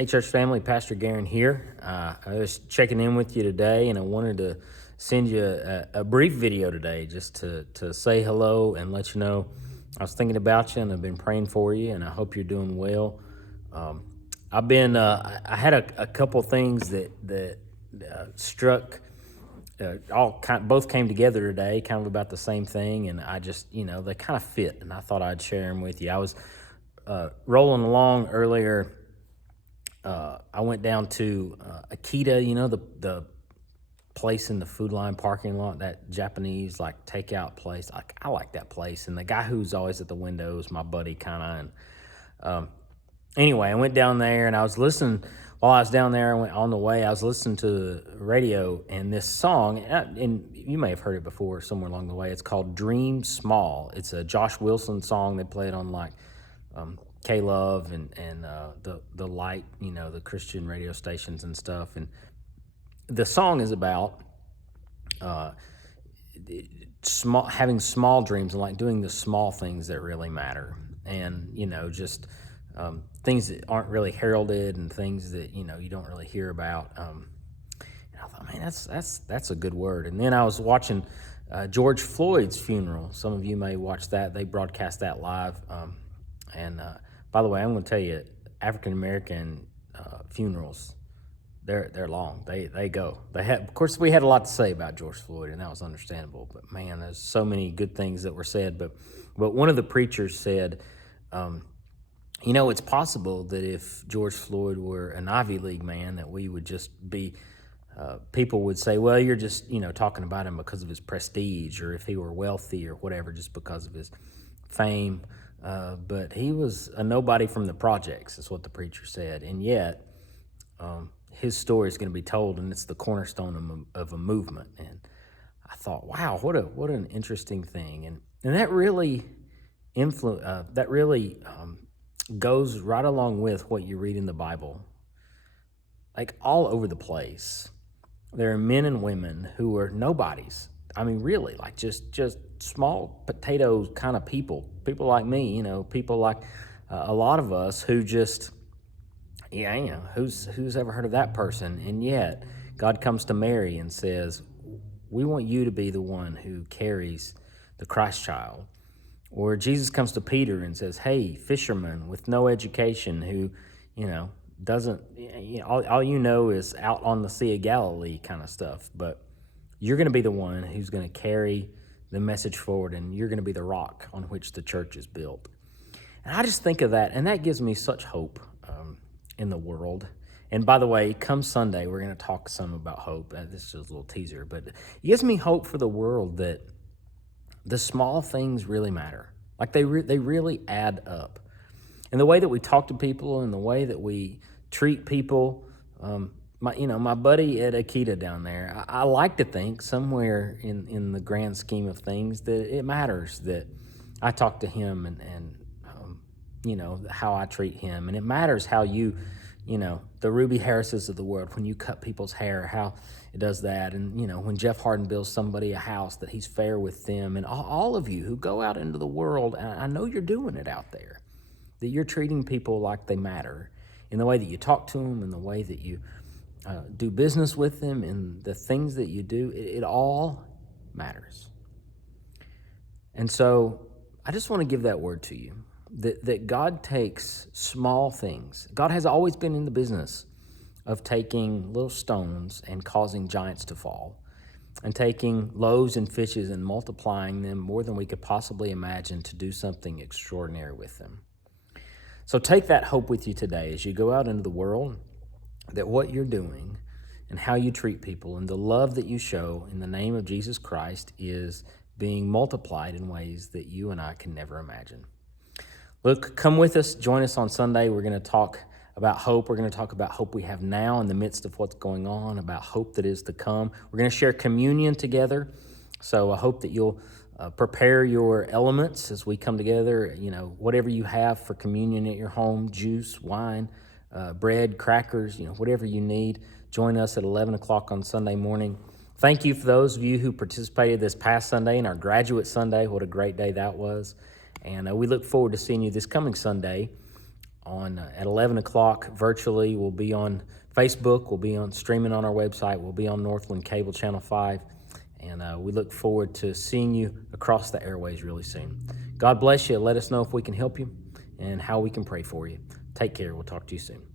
Hey, church family, Pastor Garin here. I was checking in with you today, and I wanted to send you a brief video today just to say hello and let you know I was thinking about you, and I've been praying for you, and I hope you're doing well. I had a couple things that struck both came together today, kind of about the same thing, and I just they kind of fit, and I thought I'd share them with you. I was rolling along earlier. I went down to Akita, the place in the Food Line parking lot, that Japanese like takeout place. I like that place, and the guy who's always at the window is my buddy, kind of. And anyway, I went down there, and I was listening. While I was down there, on the way, I was listening to the radio, and this song, and you may have heard it before somewhere along the way. It's called "Dream Small." It's a Josh Wilson song. They play it on like K-Love and the Light, the Christian radio stations and stuff. And the song is about having small dreams and like doing the small things that really matter, and just things that aren't really heralded and things that you don't really hear about. And I thought, man, that's a good word. And then I was watching George Floyd's funeral. Some of you may watch that. They broadcast that live. And by the way, I'm going to tell you, African American funerals, they're long. They go. Of course, we had a lot to say about George Floyd, and that was understandable. But man, there's so many good things that were said. But one of the preachers said, it's possible that if George Floyd were an Ivy League man, that we would just be. People would say, well, you're just talking about him because of his prestige, or if he were wealthy or whatever, just because of his fame. But he was a nobody from the projects, is what the preacher said. And yet, his story is going to be told, and it's the cornerstone of a movement. And I thought, wow, what an interesting thing. And that really goes right along with what you read in the Bible. Like all over the place, there are men and women who are nobodies. I mean, really, like just small potato kind of people like me, people like a lot of us who just, who's ever heard of that person? And yet God comes to Mary and says, we want you to be the one who carries the Christ child. Or Jesus comes to Peter and says, hey, fisherman with no education who, doesn't, all is out on the Sea of Galilee kind of stuff. But you're going to be the one who's going to carry the message forward, and you're going to be the rock on which the church is built. And I just think of that, and that gives me such hope in the world. And by the way, come Sunday, we're going to talk some about hope. This is just a little teaser, but it gives me hope for the world that the small things really matter. Like they really add up. And the way that we talk to people and the way that we treat people, my buddy at Akita down there, I like to think somewhere in the grand scheme of things that it matters that I talk to him and how I treat him. And it matters how you, the Ruby Harrises of the world, when you cut people's hair, how it does that. And, when Jeff Harden builds somebody a house, that he's fair with them. And all of you who go out into the world, and I know you're doing it out there, that you're treating people like they matter in the way that you talk to them, in the way that you do business with them, and the things that you do, it all matters. And so I just want to give that word to you, that God takes small things. God has always been in the business of taking little stones and causing giants to fall, and taking loaves and fishes and multiplying them more than we could possibly imagine to do something extraordinary with them. So take that hope with you today as you go out into the world, that what you're doing and how you treat people and the love that you show in the name of Jesus Christ is being multiplied in ways that you and I can never imagine. Look, come with us, join us on Sunday. We're going to talk about hope. We're going to talk about hope we have now in the midst of what's going on, about hope that is to come. We're going to share communion together. So I hope that you'll prepare your elements as we come together, whatever you have for communion at your home, juice, wine, bread, crackers, whatever you need. Join us at 11 o'clock on Sunday morning. Thank you for those of you who participated this past Sunday in our Graduate Sunday. What a great day that was. And we look forward to seeing you this coming Sunday at 11 o'clock virtually. We'll be on Facebook. We'll be on streaming on our website. We'll be on Northland Cable Channel 5. And we look forward to seeing you across the airways really soon. God bless you. Let us know if we can help you and how we can pray for you. Take care. We'll talk to you soon.